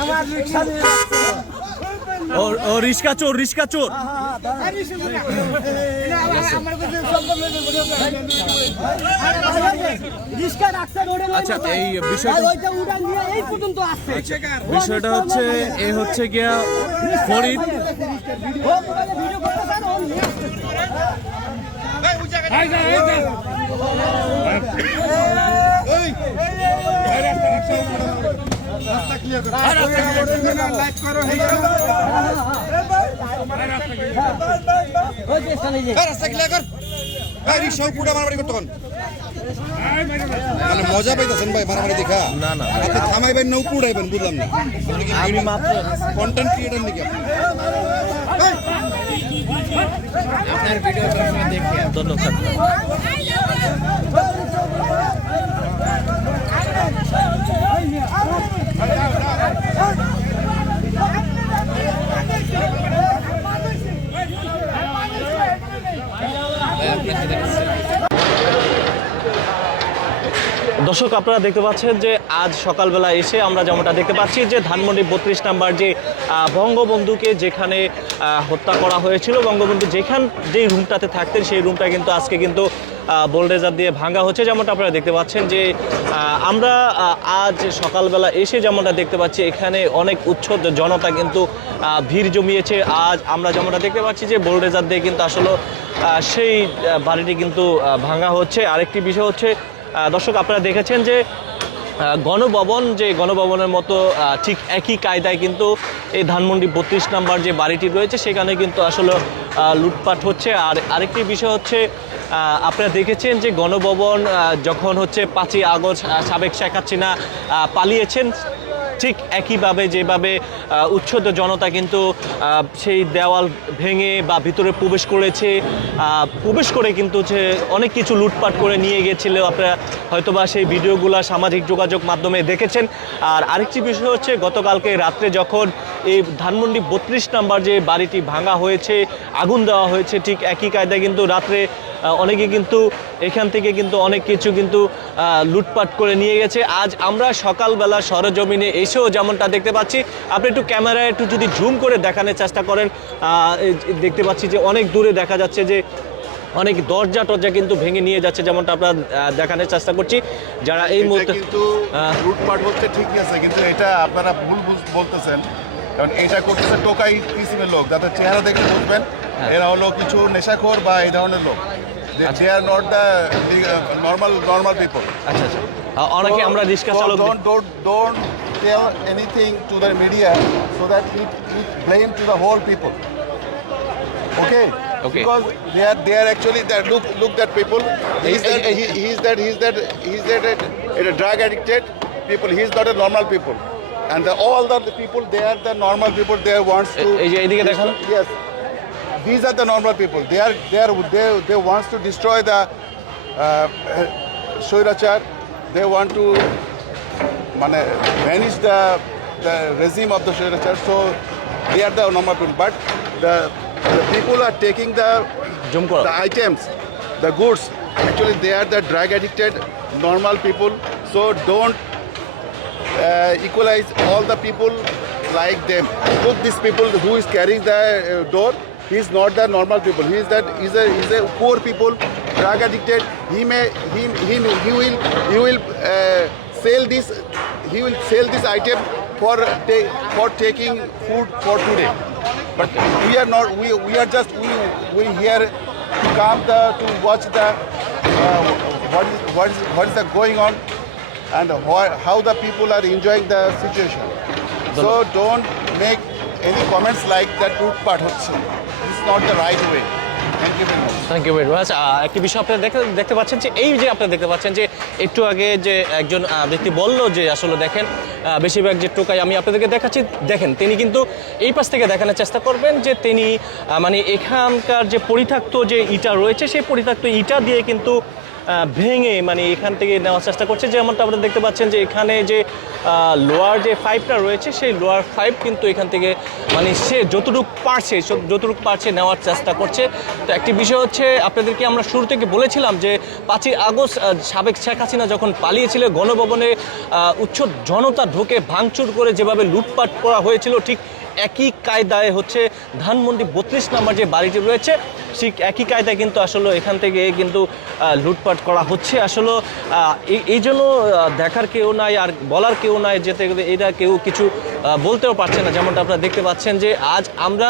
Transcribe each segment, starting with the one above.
আমার রিক্সা নিয়ে ও রিস্কা চোর আচ্ছা এই বিষয়টা হচ্ছে এই হচ্ছে গিয়া ফরিদ মজা পাইতেছেন ভাই মারামারি দেখা না না আপনি থামাইবেন না উপর উঠাইবেন বুঝলাম না আমি মাত্র কন্টেন্ট ক্রিয়েটর নাকি আপনার ভিডিও দেখে ধন্যবাদ দর্শক আপনারা দেখতে পাচ্ছেন যে আজ সকালবেলা এসে আমরা যেমনটা দেখতে পাচ্ছি যে ধানমন্ডি ৩২ নাম্বার যে বঙ্গবন্ধুকে যেখানে হত্যা করা হয়েছিল, বঙ্গবন্ধু যেই রুমটাতে থাকতেন সেই রুমটা কিন্তু আজকে কিন্তু বোলডেজার দিয়ে ভাঙা হচ্ছে। যেমনটা আপনারা দেখতে পাচ্ছেন যে আমরা আজ সকালবেলা এসে যেমনটা দেখতে পাচ্ছি এখানে অনেক উচ্ছ্বদ জনতা কিন্তু ভিড় জমিয়েছে। আজ আমরা যেমনটা দেখতে পাচ্ছি যে বোলডেজার দিয়ে কিন্তু আসলে সেই বাড়িটি কিন্তু ভাঙা হচ্ছে। আরেকটি বিষয় হচ্ছে দর্শক আপনারা দেখেছেন যে গণভবনের মতো ঠিক একই কায়দায় কিন্তু এই ধানমন্ডি ৩২ নাম্বার যে বাড়িটি রয়েছে সেখানে কিন্তু আসলে লুটপাট হচ্ছে। আর আরেকটি বিষয় হচ্ছে আপনারা দেখেছেন যে গণভবন যখন হচ্ছে ৫ই আগস্ট সাবেক শেখ হাসিনা পালিয়েছেন ঠিক একইভাবে যেভাবে উচ্ছ্বদ জনতা কিন্তু সেই দেওয়াল ভেঙে বা ভিতরে প্রবেশ করে কিন্তু যে অনেক কিছু লুটপাট করে নিয়ে গেছিল। আপনারা হয়তোবা সেই ভিডিওগুলো সামাজিক যোগাযোগ মাধ্যমে দেখেছেন। আর আরেকটি বিষয় হচ্ছে গতকালকে রাত্রে যখন এই ধানমন্ডি ৩২ নাম্বার যে বাড়িটি ভাঙা হয়েছে, আগুন দেওয়া হয়েছে, ঠিক একই কায়দায় কিন্তু রাত্রে অনেকে কিন্তু এখান থেকে কিন্তু অনেক কিছু কিন্তু লুটপাট করে নিয়ে গেছে। আজ আমরা সকালবেলা সরজমিনে এসেও যেমনটা দেখতে পাচ্ছি, আপনি একটু ক্যামেরায় একটু যদি জুম করে দেখানোর চেষ্টা করেন, দেখতে পাচ্ছি যে অনেক দূরে দেখা যাচ্ছে যে অনেক দরজা টরজা কিন্তু ভেঙে নিয়ে যাচ্ছে, যেমনটা আমরা দেখানোর চেষ্টা করছি। যারা এই মুহূর্তে কিন্তু লুটপাট হচ্ছে ঠিকই আছে, কিন্তু এটা আপনারা ভুল বলতেছেন, কারণ এটা করতেছে টোকাই কিসিমের লোক, যাদের চেহারা দেখে বুঝবেন এরা হলো কিছু নেশাখোর বা এই ধরনের লোক। They are not the normal people. আচ্ছা আচ্ছা, অনেকে আমরা রিক্সা চালক Don't tell anything to the media so that it blame to the whole people. Okay. Because they are actually that look that people. He's a drug addicted people. He's not a normal people. And all the people, they are the normal people. They wants to. Yes. These are the normal people. They wants to destroy the Shoirachar. They want to vanish the regime of the Shoirachar. So they are the normal people. But the people are taking the items, the goods. Actually, they are the drug addicted normal people. So don't equalize all the people like them. Look, these people who is carrying the door. He is not the normal people. He's a poor people, drug addicted. He will sell this. He will sell this item for taking food for today. But we are not. We are just we here to come to watch the what is going on and how the people are enjoying the situation. So don't make any comments like that. Lutpat hocche. This is not the right way. Thank you very much. একটি বিষয় আপনারা দেখতে পাচ্ছেন যে এই যে আপনারা দেখতে পাচ্ছেন যে একটু আগে যে একজন ব্যক্তি বললো যে আসলে দেখেন বেশিরভাগ যে টোকাই আমি আপনাদেরকে দেখাচ্ছি, দেখেন তিনি কিন্তু এই পাশ থেকে দেখানোর চেষ্টা করবেন যে তিনি এখানকার যে পরিত্যক্ত যে ইটা রয়েছে সেই পরিত্যক্ত ইটা দিয়ে কিন্তু ভেঙে মানে এখান থেকে নেওয়ার চেষ্টা করছে। যেমনটা আপনারা দেখতে পাচ্ছেন যে এখানে যে লোয়ার যে পাইপটা রয়েছে সেই লোয়ার পাইপ কিন্তু এখান থেকে মানে সে যতটুকু পারছে নেওয়ার চেষ্টা করছে। তো একটি বিষয় হচ্ছে আপনাদেরকে আমরা শুরু থেকে বলেছিলাম যে 5ই আগস্ট সাবেক শেখ হাসিনা যখন পালিয়েছিল গণভবনে উচ্ছ্বদ জনতা ঢুকে ভাঙচুর করে যেভাবে লুটপাট করা হয়েছিল, ঠিক একই কায়দায় হচ্ছে ধানমন্ডি 32 নম্বর যে বাড়িটি রয়েছে ঠিক একই কায়দায় কিন্তু আসলে এখান থেকে কিন্তু লুটপাট করা হচ্ছে। আসলে এই জন্য দেখার কেউ নাই আর বলার কেউ নাই, যেতে এটা কেউ কিছু বলতেও পারছে না। যেমনটা আপনারা দেখতে পাচ্ছেন যে আজ আমরা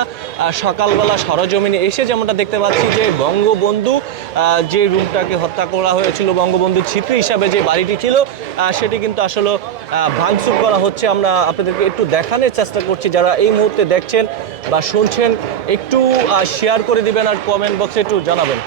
সকালবেলা সরজমিনে এসে যেমনটা দেখতে পাচ্ছি যে বঙ্গবন্ধু যে রুমটাকে হত্যা করা হয়েছিল, বঙ্গবন্ধুর স্মৃতি হিসাবে যে বাড়িটি ছিল সেটি কিন্তু আসলে ভাঙচুর করা হচ্ছে। আমরা আপনাদেরকে একটু দেখানোর চেষ্টা করছি, যারা এই মুহূর্তে দেখছেন বা শুনছেন একটু শেয়ার করে দিবেন আর কমেন্ট বক্সে একটু জানাবেন।